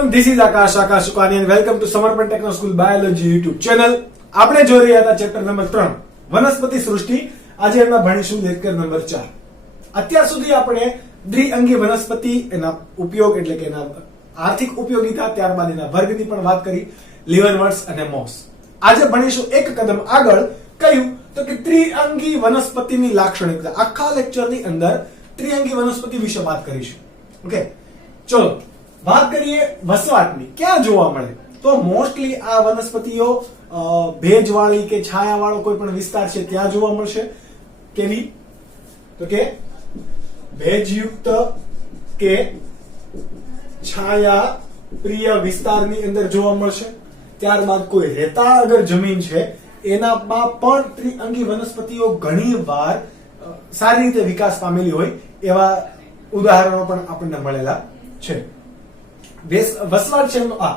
everyone, this is Akash Sukani and welcome to Samarpan Techno School Biology YouTube channel. આપણે જોઈ રહ્યા હતા chapter number 3 વનસ્પતિ સૃષ્ટિ. આજે એમાં ભણીશું લેક્ચર નંબર 4. અત્યાર સુધી આપણે દ્વિઅંગી વનસ્પતિ, એના ઉપયોગ એટલે કે એના આર્થિક ઉપયોગિતા, ત્યારબાદ એના વર્ગની પણ વાત કરી, લીવરવર્ટ્સ અને મોસ. આજે ભણીશું એક કદમ આગળ. કયું તો કે ત્રિઅંગી વનસ્પતિની લાક્ષણિકતા. આખા લેક્ચરની અંદર ત્રિઅંગી વનસ્પતિ વિશે વાત કરીશું. ઓકે, ચલો વાત કરીએ વસવાટની. ક્યાં જોવા મળે? તો મોસ્ટલી આ વનસ્પતિઓ ભેજવાળી કે છાયાવાળો કોઈ પણ વિસ્તાર છે ત્યાં જોવા મળશે. કેવી? તો કે ભેજયુક્ત કે છાયા પ્રિય વિસ્તારની અંદર જોવા મળશે. ત્યારબાદ કોઈ રેતાળ અગર જમીન છે એનામાં પણ ત્રિઅંગી વનસ્પતિઓ ઘણી વાર સારી રીતે વિકાસ પામેલી હોય એવા ઉદાહરણો પણ આપણને મળેલા છે. વસવાટ છે આ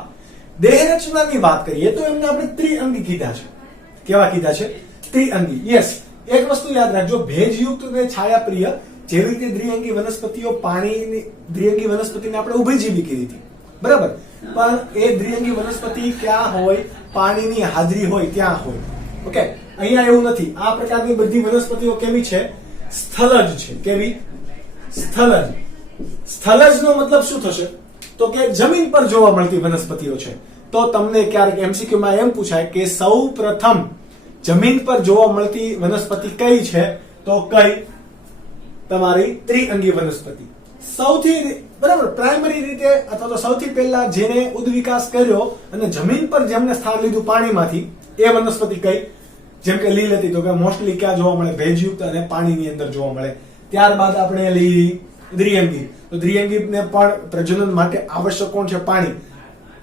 દેહ રચનાની વાત કરીએ તો એમને આપણે ત્રિઅંગી કીધા છે. કેવા કીધા છે? ત્રિઅંગી. યસ, એક વસ્તુ યાદ રાખજો, ભેજયુક્ત કે છાયાપ્રિય, જેવી રીતે દ્વિઅંગી વનસ્પતિઓ પાણીની દ્વિઅંગી વનસ્પતિને આપણે ઉભયજીવી કીધી હતી, બરાબર? પણ એ દ્વિઅંગી વનસ્પતિ ક્યાં હોય? પાણીની હાજરી હોય ત્યાં હોય. ઓકે, અહીંયા એવું નથી. આ પ્રકારની બધી વનસ્પતિઓ કેવી છે? સ્થલજ છે. કેવી? સ્થલજ. સ્થલજનો મતલબ શું થશે? તો કે જમીન પર જોવા મળતી વનસ્પતિઓ છે. તો તમને ક્યારેક એમસીક્યુ માં એમ પૂછાય કે સૌ પ્રથમ જમીન પર જોવા મળતી વનસ્પતિ કઈ છે? તો કઈ? તમારી ત્રિઅંગી વનસ્પતિ. સૌથી બરાબર પ્રાઇમરી રીતે અથવા તો સૌથી પહેલા જેને ઉદ્વિકાસ કર્યો અને જમીન પર જેમને સ્થાન લીધું પાણીમાંથી, એ વનસ્પતિ કઈ? જેમ કે લીલ હતી, તો કે મોસ્ટલી ક્યાં જોવા મળે? ભેજયુક્ત અને પાણીની અંદર જોવા મળે. ત્યારબાદ આપણે લીલી દ્વિઅંગી. તો દ્વિઅંગીને પણ પ્રજનન માટે આવશ્યક કોણ છે? પાણી.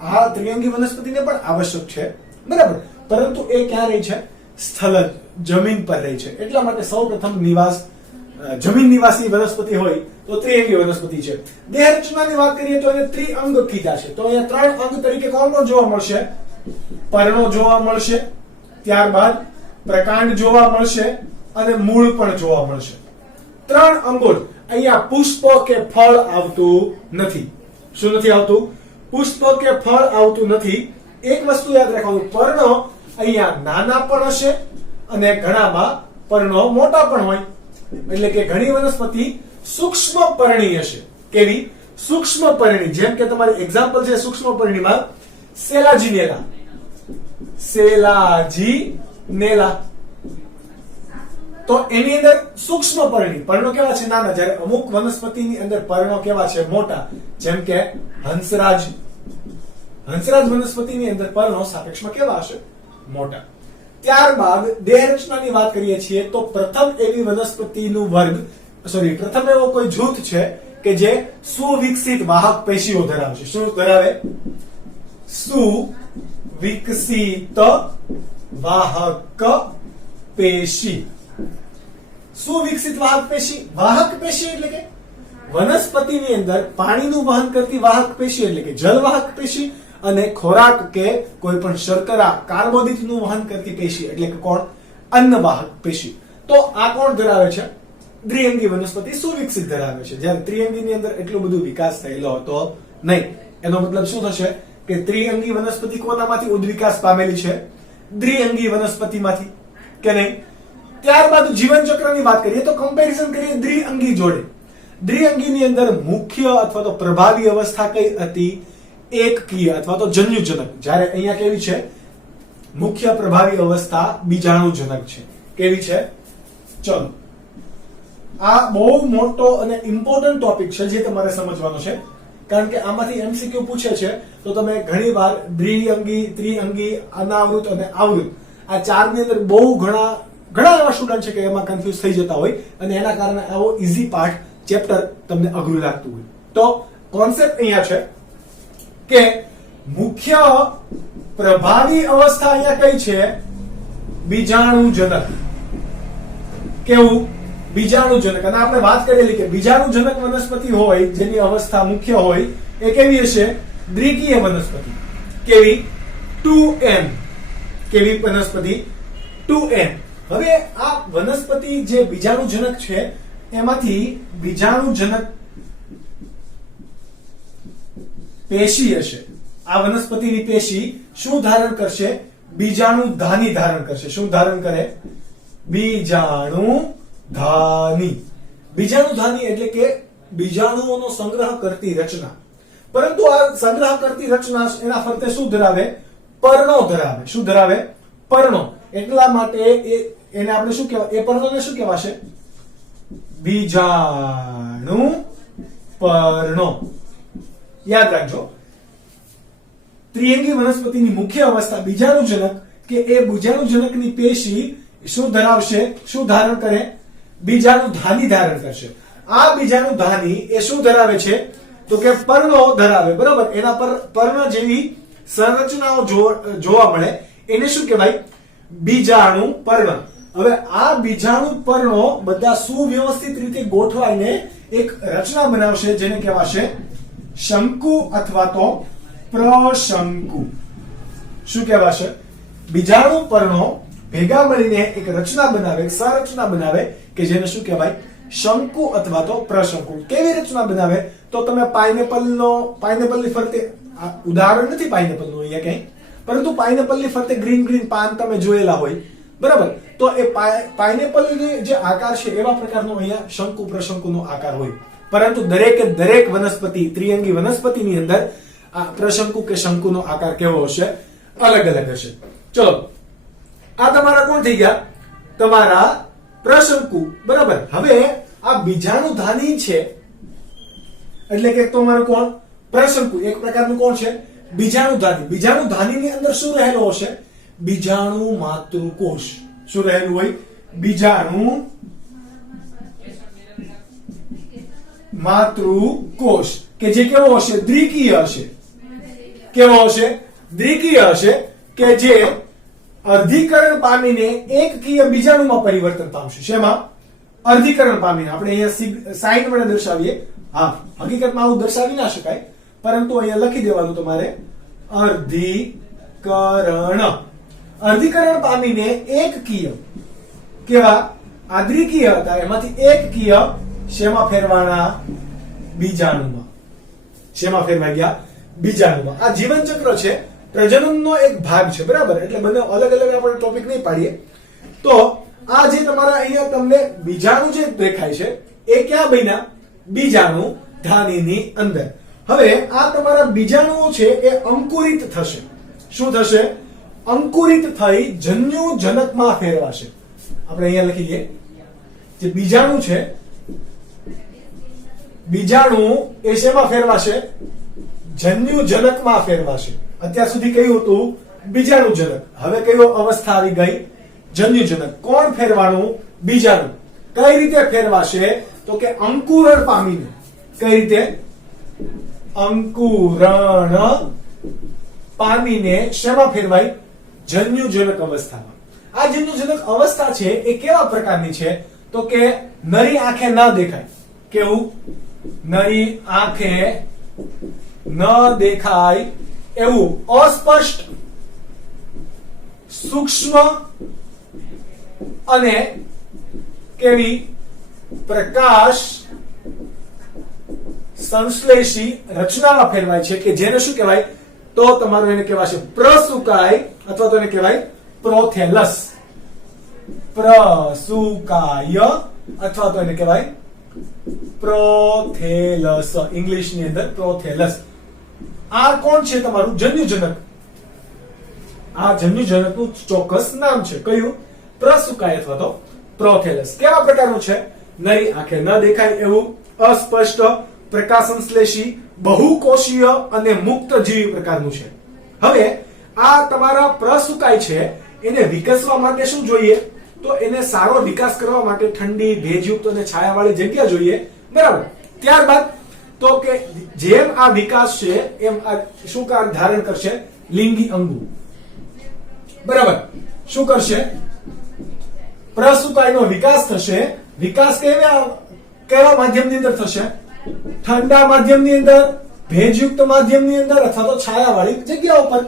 આ ત્રિઅંગી વનસ્પતિને પણ આવશ્યક છે, બરાબર? પરંતુ એ ક્યાં રહી છે? સ્થલજ, જમીન પર રહી છે. એટલા માટે સૌપ્રથમ નિવાસ જમીન નિવાસી વનસ્પતિ હોય તો ત્રિઅંગી વનસ્પતિ છે. દેહ રચનાની વાત કરીએ તો એને ત્રિઅંગ કીધા છે. તો અહીંયા ત્રણ અંગ તરીકે કોણ જોવા મળશે? પર્ણો જોવા મળશે, ત્યારબાદ પ્રકાંડ જોવા મળશે અને મૂળ પણ જોવા મળશે. ત્રણ અંગો. અહીંયા પુષ્પ કે ફળ આવતું નથી. શું નથી આવતું? પુષ્પ કે ફળ આવતું નથી. એક વસ્તુ યાદ રાખવાનું, પર્ણો અહીંયા નાના પણ હશે અને ઘણામાં પર્ણો મોટા પણ હોય. એટલે કે ઘણી વનસ્પતિ સૂક્ષ્મ પર્ણી હશે. કેવી? સૂક્ષ્મ પર્ણી. જેમ કે તમારી એક્ઝામ્પલ છે સૂક્ષ્મ પર્ણીમાં સેલાજીનેલા. સેલાજીનેલા તો એની અંદર સૂક્ષ્મ પર્ણી. પર્ણો કેવા છે? નાના. જ્યારે અમુક વનસ્પતિની અંદર પર્ણો કેવા છે? મોટા. જેમ કે હંસરાજ. હંસરાજ વનસ્પતિની અંદર પર્ણો સાપેક્ષમાં કેવા હશે? મોટા. ત્યારબાદ દેહ રચનાની વાત કરીએ છીએ તો પ્રથમ એવી વનસ્પતિનું વર્ગ, પ્રથમ એવો કોઈ જૂથ છે કે જે સુવિકસિત વાહક પેશીઓ ધરાવે છે. શું ધરાવે? સુવિકસિત વાહક પેશી. સુવિકસિત વાહક પેશી. વાહક પેશી એટલે કે વનસ્પતિની અંદર પાણીનું વહન કરતી વાહક પેશી એટલે કે જલવાહક પેશી, અને ખોરાક કે કોઈ પણ શર્કરા કાર્બોદિતનું વહન કરતી પેશી એટલે કે કોણ? અન્નવાહક પેશી. તો આ કોણ ધરાવે છે? દ્વિઅંગી વનસ્પતિ સુવિકસિત ધરાવે છે. જ્યારે ત્રિઅંગીની અંદર એટલું બધું વિકાસ થયેલો હતો નહીં. એનો મતલબ શું થશે? કે ત્રિઅંગી વનસ્પતિ કોનામાંથી ઉદ્વિકાસ પામેલી છે? દ્વિઅંગી વનસ્પતિમાંથી, કે નહીં? ત્યારબાદ જીવન ચક્રની વાત કરીએ તો કમ્પેરિઝન કરીએ દ્વિઅંગી જોડે. દ્વિઅંગીની અંદર મુખ્ય અથવા તો પ્રભાવી અવસ્થા કઈ હતી? એકકીય અથવા તો જન્યુજનક. જ્યારે અહીંયા કેવી છે? મુખ્ય પ્રભાવી અવસ્થા બીજાણુજનક છે. કેવી છે? ચલો, આ બહુ મોટો અને ઇમ્પોર્ટન્ટ ટોપિક છે જે તમારે સમજવાનો છે. કારણ કે આમાંથી એમસીક્યુ પૂછે છે તો તમે ઘણીવાર દ્વિઅંગી, ત્રિઅંગી, અનાવૃત અને આવૃત, આ ચારની અંદર બહુ ઘણા એવા સ્ટુડન્ટ છે કે એમાં કન્ફ્યુઝ થઈ જતા હોય અને એના કારણે આવો ઈઝી પાર્ટ ચેપ્ટર તમને અઘરું લાગતું હોય. તો કોન્સેપ્ટ અહીંયા છે કે મુખ્ય પ્રભાવી અવસ્થા અહીંયા કઈ છે? બીજાણુજનક. કેવું? બીજાણુજનક. અને આપણે વાત કરેલી કે બીજાણુજનક વનસ્પતિ હોય જેની અવસ્થા મુખ્ય હોય એ કેવી હશે? દ્વિકીય વનસ્પતિ. કેવી? 2n. કેવી વનસ્પતિ? 2n. હવે આ વનસ્પતિ જે બીજાણુજનક છે એમાંથી બીજાણુજનક પેશી હશે. આ વનસ્પતિની પેશી શું ધારણ કરશે? બીજાણુ ધાની ધારણ કરશે. શું ધારણ કરે? બીજાણુ ધાની. બીજાણુ ધાની એટલે કે બીજાણુઓનો સંગ્રહ કરતી રચના. પરંતુ આ સંગ્રહ કરતી રચના એના ફરતે શું ધરાવે? પર્ણો ધરાવે. શું ધરાવે? પર્ણો. એટલા માટે એને આપણે શું કહેવાય? એ પર્ણોને શું કહેવાશે? બીજાણુ પર્ણો. યાદ રાખજો, ત્રિઅંગી વનસ્પતિની મુખ્ય અવસ્થા બીજાણુજનક કે એ બીજાણુજનકની પેશી શું ધરાવશે? શું ધારણ કરે? બીજાણુ ધાની ધારણ કરશે. આ બીજાણુ ધાની એ શું ધરાવે છે? તો કે પર્ણો ધરાવે. બરાબર, એના પર પર્ણ જેવી સંરચનાઓ જોવા મળે. એને શું કહેવાય? બીજાણુ પર્ણ. હવે આ બીજાણુ પર્ણો બધા સુવ્યવસ્થિત રીતે ગોઠવાઈને એક રચના બનાવશે જેને કહેવાશે શંકુ અથવા તો પ્રશંકુ. શું કહેવાશે? બીજાણુ પર્ણો ભેગા મળીને એક રચના બનાવે, સંરચના બનાવે કે જેને શું કહેવાય? શંકુ અથવા તો પ્રશંકુ. કેવી રચના બનાવે? તો તમે પાઇનેપલની ફરતે, ઉદાહરણ નથી પાઇનેપલનું અહીંયા કઈ, પરંતુ પાઇનેપલની ફરતે ગ્રીન ગ્રીન પાન તમે જોયેલા હોય, બરાબર? તો એ પાઇનેપલની જે આકાર છે એવા પ્રકારનો અહીંયા શંકુ પ્રશંકુનો આકાર હોય. પરંતુ દરેક વનસ્પતિ, ત્રિઅંગી વનસ્પતિની અંદર આ પ્રશંકુ કે શંકુનો આકાર કેવો હશે? અલગ અલગ હશે. ચલો, આ તમારા કોણ થઈ ગયા? તમારા પ્રશંકુ. બરાબર. હવે આ બીજાણુ ધાની છે એટલે કે તમારું કોણ? પ્રશંકુ. એક પ્રકારનું કોણ છે? બીજાણુ ધાની. બીજાણુ ધાનીની અંદર શું રહેલો હશે? બીજાણુ માતૃકોષ. શું રહેલું હોય? બીજાણુ માતૃકોષ કે જે કેવો હશે? દ્વિકીય હશે. કેવો હશે? દ્વિકીય હશે કે જે અર્ધીકરણ પામીને એકકીય બીજાણુમાં પરિવર્તન પામશે. શેમાં? અર્ધીકરણ પામીને. આપણે અહીંયા સાઈન વડે દર્શાવીએ. હા, હકીકતમાં આવું દર્શાવી ના શકાય, પરંતુ અહીંયા લખી દેવાનું તમારે અર્ધીકરણ. અર્ધીકરણ પામીને એકકીય. કેવા? આ દ્વિકીય હતા, એમાંથી એકકીય શેમાં ફેરવાના? બીજાણુમાં. શેમાં ફેરવાઈ ગયા? બીજાણુમાં. આ જીવન ચક્ર છે, પ્રજનનનો એક ભાગ છે. બરાબર, એટલે બંને અલગ અલગ આપણે ટોપિક નહીં પાડીએ. તો આ જે તમારા અહીંયા તમને બીજાણુ જે દેખાય છે એ ક્યાં બન્યા? બીજાણુ ધાનીની અંદર. હવે આ તમારા બીજાણુઓ છે એ અંકુરિત થશે. શું થશે? અંકુરિત થઈ જન્યુજનકમાં ફેરવાશે. આપણે અહીંયા લખી લઈએ, જે બીજાણુ છે, બીજાણુ એ શેમાં ફેરવાશે? જન્યુજનકમાં ફેરવાશે. અત્યાર સુધી કયું હતું? બીજાણુજનક. હવે કયો અવસ્થા આવી ગઈ? જન્યુજનક. કોણ ફેરવાનું? બીજાણુ. કઈ રીતે ફેરવાશે? તો કે અંકુરણ પામીને. કઈ રીતે? અંકુરણ પામીને શેમાં ફેરવાય? જન્યુજનક અવસ્થામાં. આ જન્યુજનક અવસ્થા છે એ કેવા પ્રકારની છે? તો કે નરી આંખે ન દેખાય. કેવું? નરી આંખે ન દેખાય એવું અસ્પષ્ટ, સૂક્ષ્મ અને કેવી? પ્રકાશ સંશ્લેષી રચનામાં ફેરવાય છે કે જેને શું કહેવાય? તો તમારું એને કહેવાશે પ્રસુકાય અથવા તો એને કહેવાય પ્રોથેલસ. પ્રસુકાય અથવા તો એને કહેવાય પ્રોથેલસ. ઇંગ્લિશની અંદર પ્રોથેલસ. આ કોણ છે? તમારું જન્યુજનક. આ જન્યુજનકનું ચોક્કસ નામ છે. કયું? પ્રસુકાય અથવા તો પ્રોથેલસ. કેવા પ્રકારનું છે? નરી આંખે ન દેખાય એવું, અસ્પષ્ટ, પ્રકાશસંશ્લેષી, બહુકોષીય અને મુક્તજીવી પ્રકારનું છે. હવે આ તમારા પ્રસુકાય છે એને વિકસવા માટે શું જોઈએ? તો એને સારો વિકાસ કરવા માટે ઠંડી, ભેજયુક્ત અને છાયાવાળી જગ્યા જોઈએ. બરાબર. ત્યારબાદ તો કે જેમ આ વિકાસ છે એમ આ શું ધારણ કરશે? લિંગી અંગો. બરાબર. શું કરશે? પ્રસુકાયનો વિકાસ થશે. વિકાસ કેવા માધ્યમની અંદર થશે? ઠંડા માધ્યમની અંદર, ભેજયુક્ત માધ્યમની અંદર અથવા તો છાયાવાળી જગ્યાઓ પર.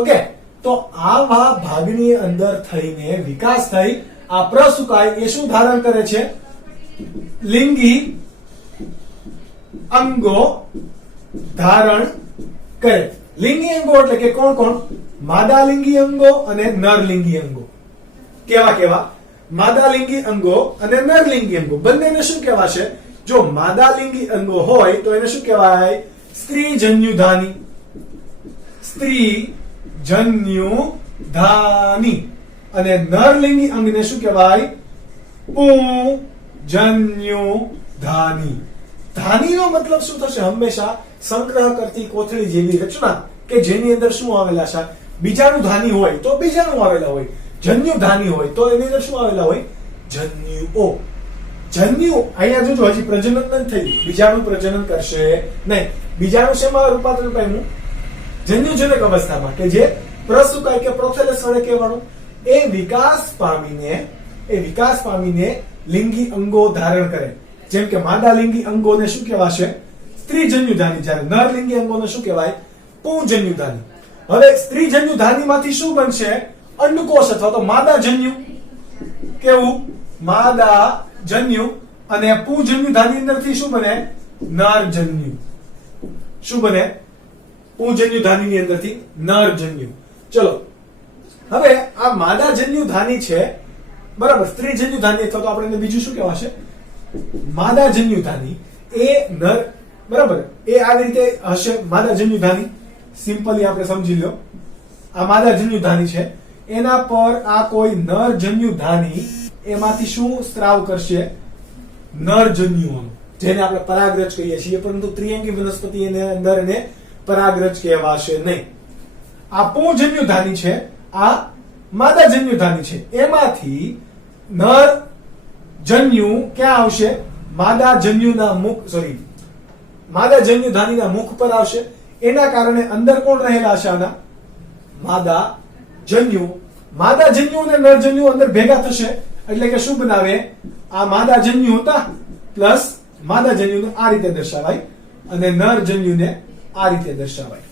ઓકે, તો આવા ભાગની અંદર થઈને વિકાસ થઈ આ પ્રસુકાય એ શું ધારણ કરે છે? લિંગી અંગો ધારણ કરે. લિંગી અંગો એટલે કે કોણ કોણ? માદા લિંગી અંગો અને નરલિંગી અંગો. કેવા કેવા? માદા લિંગી અંગો અને નરલિંગી અંગો બંનેને શું કહેવાશે? જો માદા લિંગી અંગો હોય તો એને શું કહેવાય? સ્ત્રીજન્યુધાની. સ્ત્રીજન્યુધાની. અને નરલિંગી અંગને શું કહેવાય? પુંજન્યુધાની. ધાનીનો મતલબ શું થશે? હંમેશા સંગ્રહ કરતી કોથળી જેવી રચના કે જેની અંદર શું આવેલા છે? બીજાણુ ધાની હોય તો બીજાણુ આવેલા હોય, જન્યુ ધાની હોય તો એની અંદર શું આવેલા હોય? જન્યુઓ. જન્યુ અહીંયા જોજો હજી પ્રજનન નથી થયું, બીજાણુ પ્રજનન કરશે નહીં. બીજાણુ શેમાં રૂપાંતર પામ્યું? જન્યુજનક અવસ્થામાં, કે જે પ્રસુકાય કે પ્રોથેલસ વડે કહેવાનું. એ વિકાસ પામીને લિંગી અંગો ધારણ કરે. જેમ કે માદા લિંગી અંગોને શું કહેવાશે? સ્ત્રીજન્યુધાની. જ્યારે નરલિંગી અંગોને શું કહેવાય? પુંજન્યુધાની. હવે સ્ત્રીજન્યુધાનીમાંથી શું બનશે? અંડકોષ અથવા તો માદા જન્યુ. કેવું? માદા જન્યુ. અને પુંજન્યુધાની અંદરથી શું બને? નરજન્યુ. શું બને? પુંજન્યુધાનીની અંદરથી નરજન્યુ. ચલો, હવે આ માદા જન્યુધાની છે, બરાબર. સ્ત્રીજન્યુધાની અથવા તો આપણે બીજું શું કહેવાશે? માદા જન્યુધાની. એ નર, બરાબર, એ આવી રીતે હશે માદા જન્યુધાની. સિમ્પલી આપણે સમજી લો, આ માદા જન્યુધાની છે, એના પર આ કોઈ નર જન્યુધાની એમાંથી શું સ્ત્રાવ કરશે? નરજન્યુઓનો, જેને આપણે પરાગરજ કહીએ છીએ, પરંતુ ત્રિઅંગી વનસ્પતિ એની અંદર એને પરાગરજ કહેવાશે નહીં. આ પુંજન્યુધાની છે, આ માદા જન્યુધાની છે. એમાંથી નર જન્યુ ક્યાં આવશે? માદા જન્યુના મુખ, સોરી, માદા જન્યુધાનીના મુખ પર આવશે. એના કારણે અંદર કોણ રહેલા છે? આના માદા જન્યુ. માદા જન્યુ અને નરજન્યુ અંદર ભેગા થશે એટલે કે શું બનાવે? આ માદા જન્યુ હતા પ્લસ માદા જન્યુને આ રીતે દર્શાવાય અને નરજન્યુને આ રીતે દર્શાવાય.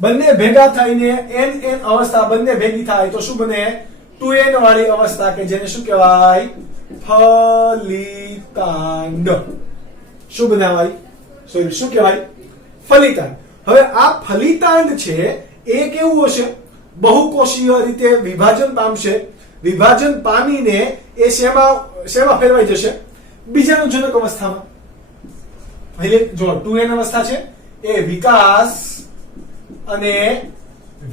બંને ભેગા થઈને એન અવસ્થા બંને ભેગી થાય તો શું બને? 2n વાળી અવસ્થા, કે જેને શું કહેવાય? ફલિતાંડ. શું બનાવાય? સોરી, શું કહેવાય? ફલિતાંડ. હવે આ ફલિતાંડ છે એ કેવું હશે? બહુકોષીય રીતે વિભાજન પામશે. વિભાજન પામીને એ શેમાં ફેરવાઈ જશે? બીજાણુજનક અવસ્થામાં. એટલે જો 2n અવસ્થા છે એ વિકાસ અને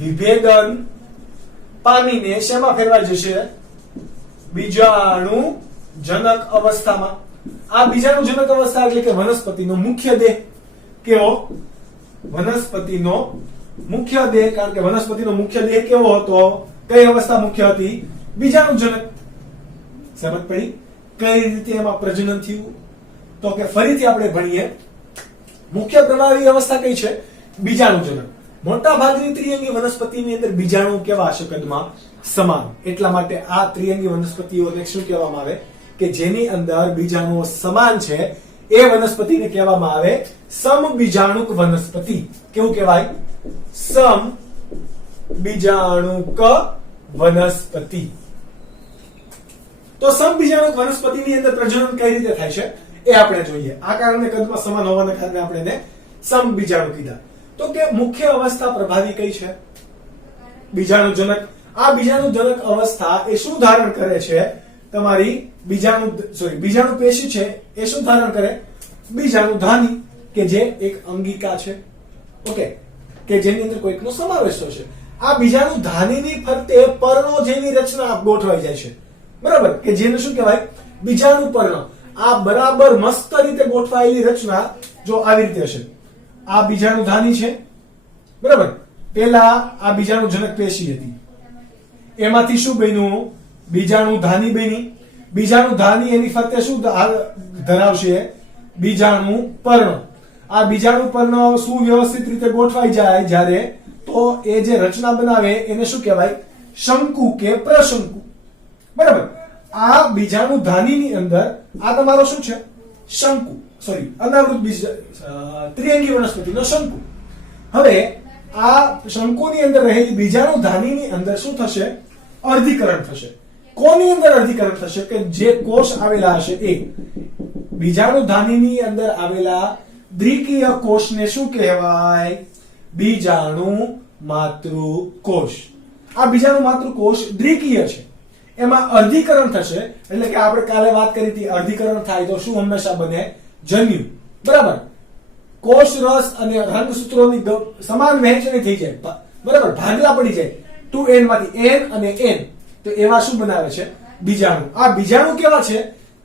વિભેદન પામીને શેમાં ફેરવાઈ જશે? બીજાણુજનક અવસ્થામાં. આ બીજાણુજનક અવસ્થા એટલે કે વનસ્પતિનો મુખ્ય દેહ. કેવો? વનસ્પતિનો મુખ્ય દેહ. કારણ કે વનસ્પતિનો મુખ્ય દેહ કેવો હતો? કઈ અવસ્થા મુખ્ય હતી? બીજાણુજનક. સમજ પડી? કઈ રીતે એમાં પ્રજનન થયું? તો કે ફરીથી આપણે ભણીએ. મુખ્ય પ્રવાહી અવસ્થા કઈ છે? બીજાણુજનક. મોટા ભાગની ત્રિઅંગી વનસ્પતિની અંદર બીજાણુ કેવા હશે? કદમાં સમાન. એટલા માટે આ ત્રિઅંગી વનસ્પતિઓને શું કહેવામાં આવે? કે જેની અંદર બીજાણુઓ સમાન છે એ વનસ્પતિને કહેવામાં આવે સમબીજાણુક વનસ્પતિ. કેવું કહેવાય? સમબીજાણુક વનસ્પતિ. તો સમબીજાણુક વનસ્પતિની અંદર પ્રજનન કઈ રીતે થાય છે એ આપણે જોઈએ. આકાર અને કદમાં સમાન હોવાના કારણે આપણે એને સમબીજાણુ કીધા. તો કે મુખ્ય અવસ્થા પ્રભાવી કઈ છે? બીજાણુજનક. આ બીજાણુજનક અવસ્થા એ શું ધારણ કરે છે? તમારી બીજાણુ પેશી છે એ શું ધારણ કરે? બીજાણુધાની, કે જે એક અંગિકા છે. ઓકે, કે જેની અંદર કોઈકનો સમાવેશ થશે. આ બીજાણુધાનીની ફરતે પર્ણો જેવી રચના ગોઠવાઈ જાય છે, બરાબર, કે જેને શું કહેવાય? બીજાણુ પર્ણ. આ બરાબર મસ્ત રીતે ગોઠવાયેલી રચના જો આવી રીતે હશે. આ બીજાણુધાની છે, બરાબર. પેલા આ બીજાણુજનક પેશી હતી, એમાંથી શું બન્યું? બીજાણુધાની બની. બીજાણુધાની એની ફરતે શું ધરાવશે? બીજાણુ પર્ણ. આ બીજાણુ પર્ણ સુવ્યવસ્થિત રીતે ગોઠવાઈ જાય જ્યારે, તો એ જે રચના બનાવે એને શું કહેવાય? શંકુ કે પ્રશંકુ. બરાબર. આ બીજાણુધાનીની અંદર આ તમારો શું છે? શંકુ, સોરી, અનાવૃત ત્રિઅંગી વનસ્પતિનો શંકુ. હવે આ શંકુની અંદર રહેલી બીજાણુધાનીની અંદર શું થશે? અર્ધીકરણ થશે. કોની અંદર અર્ધીકરણ થશે? કે જે કોષ આવેલા હશે એ બીજાણુધાનીની અંદર આવેલા દ્વિકીય કોષને શું કહેવાય? બીજાણુ માતૃકોષ. આ બીજાણુ માતૃકોષ દ્વિકીય છે, એમાં અર્ધીકરણ થશે. એટલે કે આપણે કાલે વાત કરી હતી, અર્ધીકરણ થાય તો શું હંમેશા બને? જન્યુ. બરાબર. કોષ રસ અને રંગસૂત્રોની સમાન વહેંચણી થઈ જાય, બરાબર, ભાગલા પડી જાય 2n માંથી n અને n, તો એવા શું બનાવે છે? બીજાણુ. આ બીજાણુ કેવા છે?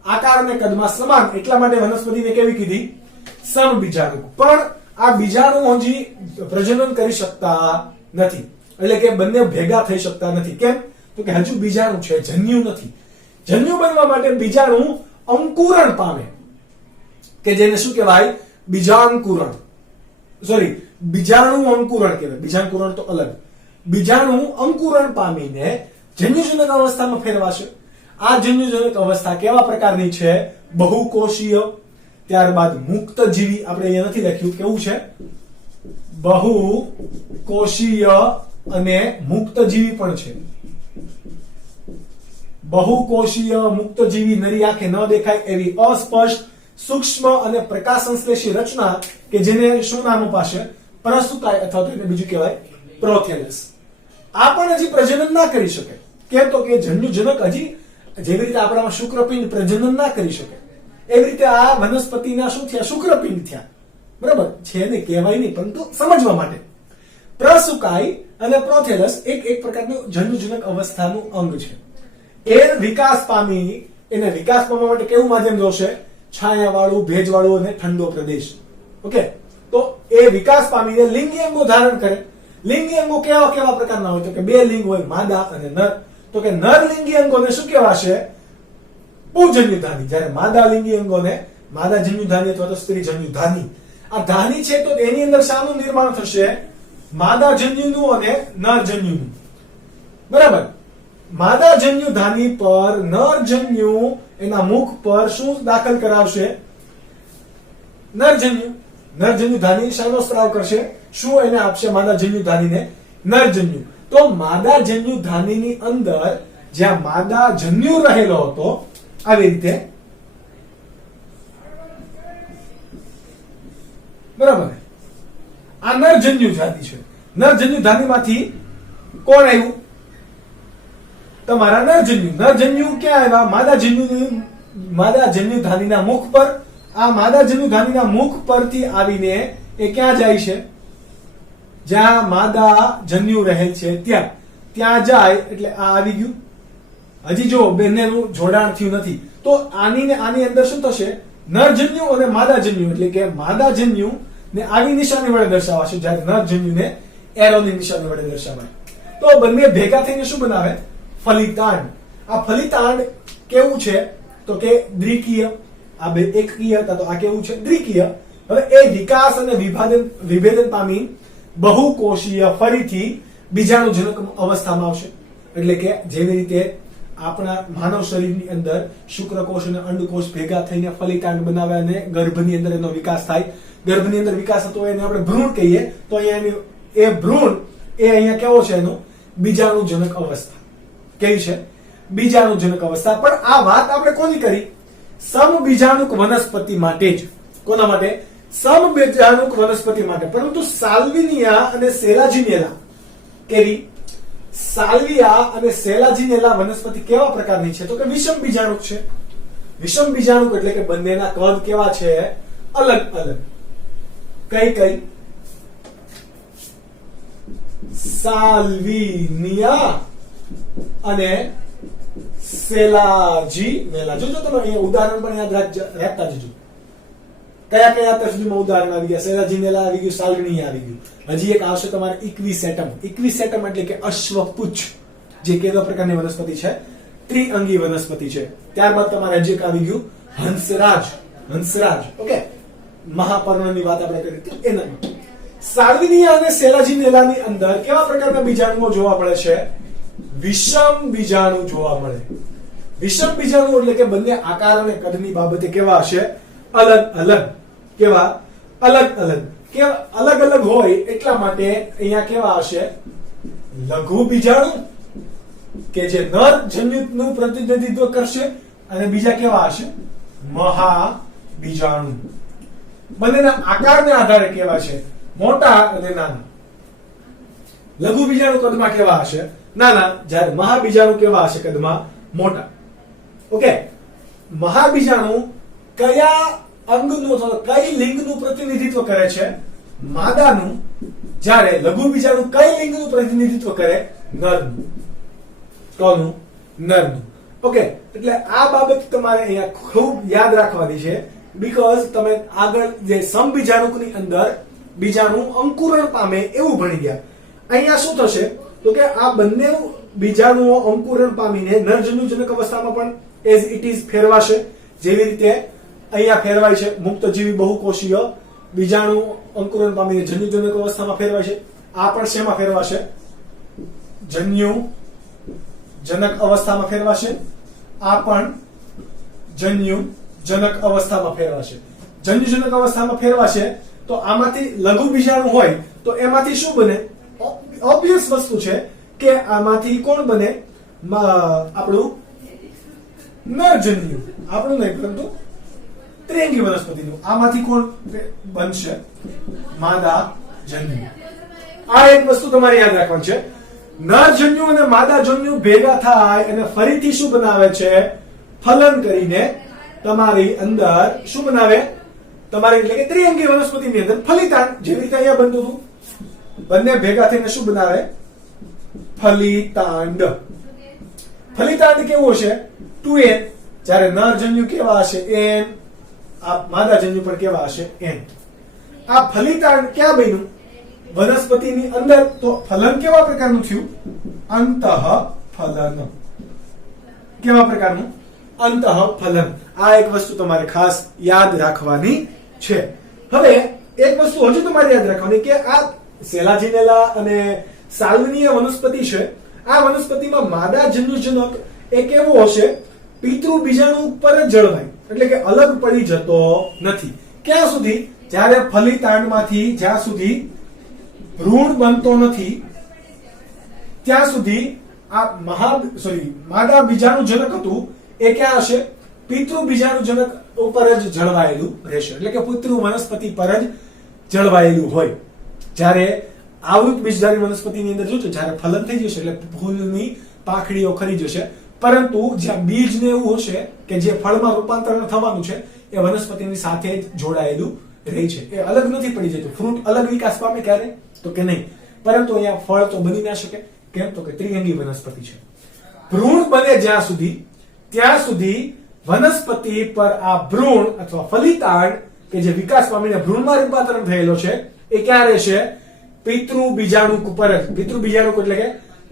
આકાર અને કદમાં સમાન, એટલા માટે વનસ્પતિને કેવી કીધી? સમબીજાણુ. પણ આ બીજાણુ હજી પ્રજનન કરી શકતા નથી, એટલે કે બંને ભેગા થઈ શકતા નથી. કેમ? તો કે હજુ બીજાણુ છે, જન્યુ નથી. જન્યુ બનવા માટે બીજાણુ અંકુરણ પામે, કે જેને શું કહેવાય? બીજાંકુરણ. સોરી, બીજાણુ અંકુરણ કહેવાય. બીજાંકુરણ તો અલગ. બીજાણુ અંકુરણ પામીને જન્યુજનક અવસ્થામાં ફેરવાશે. આ જન્યુજનક અવસ્થા કેવા પ્રકારની છે? બહુકોષીય. ત્યારબાદ મુક્તજીવી. આપણે અહીંયા નથી લખ્યું, કેવું છે? બહુકોષીય અને મુક્તજીવી પણ છે. બહુકોષીય, મુક્તજીવી, નરી આંખે ન દેખાય એવી અસ્પષ્ટ, સૂક્ષ્મ અને પ્રકાશસંશ્લેષી રચના, કે જેને શું નામ અપાશે? પ્રસુકાય, અથવા તો એને બીજું કહેવાય પ્રોથેલસ. આ પણ હજી પ્રજનન ના કરી શકે. કેમ? તો કે જન્યુજનક હજી, જેવી રીતે આપણામાં શુક્રપિંડ પ્રજનન ના કરી શકે, એવી રીતે આ વનસ્પતિના શું થયા? શુક્રપિંડ થયા. બરાબર છે ને? કહેવાય નહીં, પરંતુ સમજવા માટે. પ્રસુકાય અને પ્રોથેલસ એક પ્રકારનું જન્યુજનક અવસ્થાનું અંગ છે. એ વિકાસ પામી, એને વિકાસ પામવા માટે કેવું માધ્યમ જોશે? છાયાવાળું, ભેજવાળું અને ઠંડો પ્રદેશ. ઓકે, તો એ વિકાસ પામીને લિંગી અંગો ધારણ કરે. લિંગી અંગો કેવા કેવા પ્રકારના હોય? તો કે બે લિંગ હોય, માદા અને નર. તો કે નર લિંગી અંગોને શું કહેવાશે? પુંજન્યુધાની. જ્યારે માદા લિંગી અંગોને માદા જન્યુધાની અથવા તો સ્ત્રી જન્યુધાની. આ ધાની છે તો એની અંદર શાનું નિર્માણ થશે? માદા જન્યુનું અને નર જન્યુનું. બરાબર. માદા જન્યુધાની પર નર જન્યુ એના મુખ પર શું દાખલ કરાવશે? નરજન્યુ. નરજન્યુધાની શાનો સ્ત્રાવ કરશે? શું એને આપશે માદા જન્યુધાનીને? નરજન્યુ. તો માદા જન્યુધાનીની અંદર જ્યાં માદા જન્યુ રહેલો હતો, આવી રીતે, બરાબર, આ નરજન્યુધાની છે. નરજન્યુધાનીમાંથી કોણ આવ્યું? તમારા નરજન્યુ. નરજન્યુ ક્યાં આવ્યા? માદા જન્યુધાનીના મુખ પર. આ માદા જન્યુધાનીના મુખ પરથી આવીને એ ક્યાં જાય છે? જ્યાં માદા જન્યુ રહે છે ત્યાં જાય, એટલે આ આવી ગયું. હજી જો બંનેનું જોડાણ થયું નથી, તો આની ને આની અંદર શું થશે? નરજન્યુ અને માદા જન્યુ, એટલે કે માદા જન્યુ ને આવી નિશાની વડે દર્શાવાશે, જ્યારે નરજન્યુ ને એરોની નિશાની વડે દર્શાવાય. તો બંને ભેગા થઈને શું બનાવે? ફલિતાંડ. આ ફલિતાંડ કેવું છે? તો કે દ્વિકીય. આ બે એકકીય હતા, તો આ કેવું છે? દ્વિકીય. હવે એ વિકાસ અને વિભેદન પામી બહુકોષીય ફરીથી બીજાણુજનક અવસ્થામાં આવશે. એટલે કે જેવી રીતે આપણા માનવ શરીરની અંદર શુક્રકોષ અને અંડકોષ ભેગા થઈને ફલિતાંડ બનાવે અને ગર્ભની અંદર એનો વિકાસ થાય. ગર્ભની અંદર વિકાસ થતો એને આપણે ભ્રૂણ કહીએ. તો અહીંયા એ ભ્રૂણ એ અહીંયા કેવો છે? એનો બીજાણુજનક અવસ્થા. કેવી છે? બીજાણુજનક અવસ્થા. પણ આ વાત આપણે કોની કરી? સમબીજાણુક વનસ્પતિ માટે જ. કોના માટે? સમબીજાણુક વનસ્પતિ માટે. પરંતુ સાલ્વિનિયા અને સેલાજિનેલા કેવી? સાલ્વિયા અને સેલાજિનેલા વનસ્પતિ કેવા પ્રકારની છે? તો કે વિષમ બીજાણુક છે. વિષમ બીજાણુક એટલે કે બંનેના કદ કેવા છે? અલગ અલગ. કઈ કઈ? સાલ્વિનિયા અને સેલાજિનેલા. જોજો તમે અહીંયા ઉદાહરણ પણ યાદ રાખતા જજો. કયા કયા અત્યાર સુધીમાં ઉદાહરણ આવી ગયા? સેલાજિનેલા આવી ગયું, સાલ્વિનિયા આવી ગયું. હજી એક આવશે તમારે ઇક્વિસેટમ. ઇક્વિસેટમ એટલે કે અશ્વપુચ્છ, જે કેવા પ્રકારની વનસ્પતિ છે? ત્રિઅંગી વનસ્પતિ છે. ત્યારબાદ તમારે હજી એક આવી ગયું હંસરાજ. હંસરાજ. ઓકે, મહાપર્ણની વાત આપણે કરી હતી એના. સાલ્વિનિયા અને સેલાજિનેલાની અંદર કેવા પ્રકારના બીજાણુઓ જોવા મળે છે? વિષમ બીજાણુ જોવા મળે. વિષમ બીજાણુ એટલે કે બંને આકાર અને કદની બાબતે કેવા હશે? અલગ અલગ. કેવા? અલગ અલગ. કેવા અલગ અલગ હોય એટલા માટે અહીંયા કેવા હશે? લઘુ બીજાણુ, કે જે નર જન્યુનું પ્રતિનિધિત્વ કરશે, અને બીજા કેવા હશે? મહા બીજાણુ. બંનેના આકારને આધારે કેવા છે? મોટા અને નાના. લઘુ બીજાણુ કદમાં કેવા હશે? નાના, જ્યારે મહાબીજાણુ કેવા હશે? કદમાં મોટા. ઓકે, મહાબીજાણુ કયા અંગનું અથવા કઈ લિંગનું પ્રતિનિધિત્વ કરે છે? માદાનું. જ્યારે લઘુ બીજાણુ કઈ લિંગનું પ્રતિનિધિત્વ કરે? નરનું. કોનું? નરનું. ઓકે, એટલે આ બાબત તમારે અહીંયા ખૂબ યાદ રાખવાની છે, બીકોઝ તમે આગળ જે સમબીજાણુકની અંદર બીજાણુ અંકુરણ પામે એવું ભણી ગયા. અહીંયા શું થશે તો કે આ બંને બીજાણુઓ અંકુરણ પામીને નરજન્યુજનક અવસ્થામાં પણ એઝ ઇટ ઇઝ ફેરવાશે, જેવી રીતે અહીંયા ફેરવાય છે. મુક્તજીવી બહુકોષીય બીજાણુ અંકુરણ પામીને જન્યુજનક અવસ્થામાં ફેરવાય છે. આ પણ શેમાં ફેરવાશે? જન્યુજનક અવસ્થામાં ફેરવાશે. આ પણ જન્યુજનક અવસ્થામાં ફેરવાશે. જન્યુજનક અવસ્થામાં ફેરવાશે તો આમાંથી લઘુ બીજાણુ હોય તો એમાંથી શું બને? ઓબ્વિયસ વસ્તુ છે કે આમાંથી કોણ બને? આપણું નરજન્યુ. આપણું નહીં પરંતુ ત્રિઅંગી વનસ્પતિનું. આમાંથી કોણ બનશે? માદા જન્યુ. આ એક વસ્તુ તમારે યાદ રાખવાની છે. નરજન્યુ અને માદા જન્યુ ભેગા થાય અને ફરીથી શું બનાવે છે? ફલન કરીને તમારી અંદર શું બનાવે? તમારી એટલે કે ત્રિઅંગી વનસ્પતિની અંદર ફલિતાંડ, જેવી રીતે અહીંયા બનતું હતું. બંને ભેગા થઈને શું બનાવે? ફલિતાંડ. ફલિતાંડ કેવું હશે? 2n. જ્યારે નરજન્યુ કેવા હશે? n. આ માદાજન્યુ પણ કેવા હશે? n. આ ફલિતાંડ ક્યાં બન્યું? વનસ્પતિની અંદર. તો ફલન કેવા પ્રકારનું થયું? અંતઃફલન. કેવા પ્રકારનું? અંતઃફલન. આ એક વસ્તુ તમારે ખાસ યાદ રાખવાની છે. હવે એક વસ્તુ હજુ તમારે યાદ રાખવાની કે આ સેલાજીનેલા અને સાલ્વિનીય વનસ્પતિ છે. આ વનસ્પતિમાં માદા જન્યુજનક એક એવો હશે પિતૃ બીજાણુ ઉપર જ જળવાય, એટલે કે અલગ પડી જતો નથી. ક્યાં સુધી? જ્યારે ફલિતાંડમાંથી જ્યાં સુધી ભ્રૂણ બનતો નથી ત્યાં સુધી આ માદા બીજાણુજનક હતું એ ક્યાં હશે? પિતૃ બીજાણુજનક ઉપર જ જળવાયેલું રહેશે, એટલે કે પિતૃ વનસ્પતિ પર જ જળવાયેલું હોય. જ્યારે આવૃત બીજધારી વનસ્પતિની અંદર જોજો, જ્યારે ફલન થઈ જશે એટલે ફૂલની પાંખડીઓ ખરી જશે, પરંતુ જ્યાં બીજ ને એવું હશે કે જે ફળમાં રૂપાંતરણ થવાનું છે એ વનસ્પતિની સાથે જ જોડાયેલું રહે છે. એ અલગ નથી પડી જતું. ફ્રૂટ અલગ વિકાસ પામે ક્યારે? તો કે નહીં. પરંતુ અહીંયા ફળ તો બની ના શકે. કેમ? તો કે ત્રિઅંગી વનસ્પતિ છે. ભ્રૂણ બને જ્યાં સુધી ત્યાં સુધી વનસ્પતિ પર આ ભ્રૂણ અથવા ફલિતાંડ કે જે વિકાસ પામીને ભ્રૂણમાં રૂપાંતરણ થયેલો છે એ ક્યાં રહેશે? પિતૃ બીજાણુક પર જ. પિતૃ બીજાણુક એટલે કે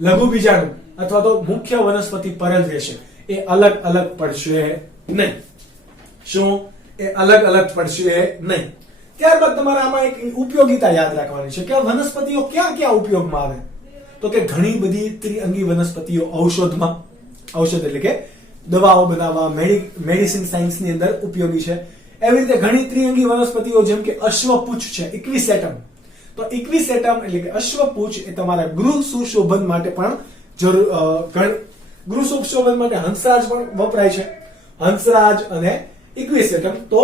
લઘુ બીજાણુ અથવા તો મુખ્ય વનસ્પતિ પર જ રહેશે. એ અલગ અલગ પડશે નહીં. શું? એ અલગ અલગ પડશે નહીં. ત્યારબાદ તમારે આમાં એક ઉપયોગિતા યાદ રાખવાની છે કે વનસ્પતિઓ ક્યાં ક્યાં ઉપયોગમાં આવે? તો કે ઘણી બધી ત્રિઅંગી વનસ્પતિઓ ઔષધમાં, ઔષધ એટલે કે દવાઓ બનાવવા, મેડિસિન સાયન્સની અંદર ઉપયોગી છે. એવી રીતે ઘણી ત્રિઅંગી વનસ્પતિઓ જેમ કે અશ્વપુચ્છ છે, ઇક્વિસેટમ. તો ઇક્વિસેટમ એટલે કે અશ્વપુચ્છ એ તમારા ગૃહ સુશોભન માટે પણ ગૃહ સુશોભન માટે હંસરાજ પણ વપરાય છે. હંસરાજ અને ઇક્વિસેટમ તો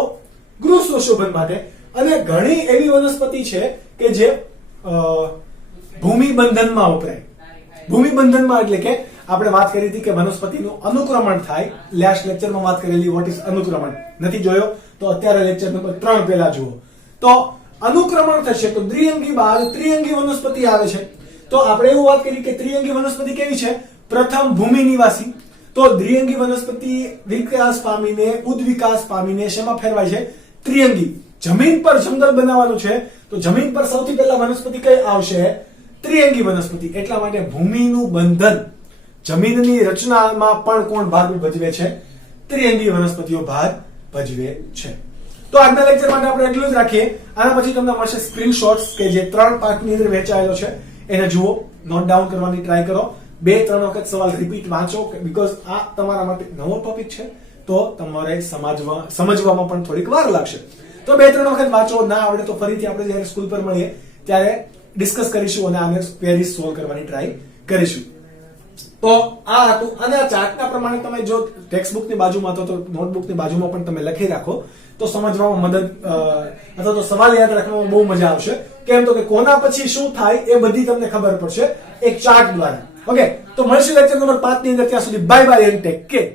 ગૃહ સુશોભન માટે. અને ઘણી એવી વનસ્પતિ છે કે જે ભૂમિ બંધનમાં વપરાય. ભૂમિ બંધનમાં એટલે કે આપણે વાત કરી હતી કે વનસ્પતિનું અનુક્રમણ થાય. લાસ્ટ લેક્ચરમાં વાત કરેલી વોટ ઇઝ અનુક્રમણ. નથી જોયો તો અત્યારે લેક્ચર નંબર 3 પહેલા જુઓ. તો અનુક્રમણ થશે તો દ્વિઅંગી બાદ ત્રિઅંગી વનસ્પતિ આવે છે. તો આપણે એવું વાત કરી કે ત્રિઅંગી વનસ્પતિ કેવી છે? પ્રથમ ભૂમિ નિવાસી. તો દ્વિઅંગી વનસ્પતિ વિકાસ પામીને ઉદ્વિકાસ પામીને શેમાં ફેરવાય છે? ત્રિઅંગી. જમીન પર જંગલ બનાવવાનું છે તો જમીન પર સૌથી પહેલા વનસ્પતિ કઈ આવશે? ત્રિઅંગી વનસ્પતિ. એટલા માટે ભૂમિનું બંધન, જમીનની રચનામાં પણ કોણ ભાગ ભજવે છે? ત્રિઅંગી વનસ્પતિઓ ભાગ ભજવે છે. તો આજના લેક્ચર માટે આપણે એટલું જ રાખીએ. આના પછી તમને મળશે સ્ક્રીનશોટ્સ કે જે 3 પાર્ટની અંદર વહેંચાયેલો છે. એને જુઓ, નોટ ડાઉન કરવાની ટ્રાય કરો, 2-3 વખત સવાલ રિપીટ વાંચો, બીકોઝ આ તમારા માટે નવો ટોપિક છે તો તમારે સમજવામાં પણ થોડીક વાર લાગશે. તો 2-3 વખત વાંચો. ના આવડે તો ફરીથી આપણે જ્યારે સ્કૂલ પર મળીએ ત્યારે ડિસ્કસ કરીશું અને આને ક્વેરીઝ સોલ્વ કરવાની ટ્રાય કરીશું. તો આ હતું, અને આ ચાર્ટના પ્રમાણે તમે જો ટેક્સ્ટ બુકની બાજુમાં અથવા તો નોટબુકની બાજુમાં પણ તમે લખી રાખો તો સમજવામાં મદદ અથવા તો સવાલ યાદ રાખવામાં બહુ મજા આવશે. કેમ તો કે કોના પછી શું થાય એ બધી તમને ખબર પડશે એક ચાર્ટ દ્વારા. ઓકે, તો મળશું લેક્ચર નંબર 5 ની અંદર. ત્યાં સુધી bye bye and take care.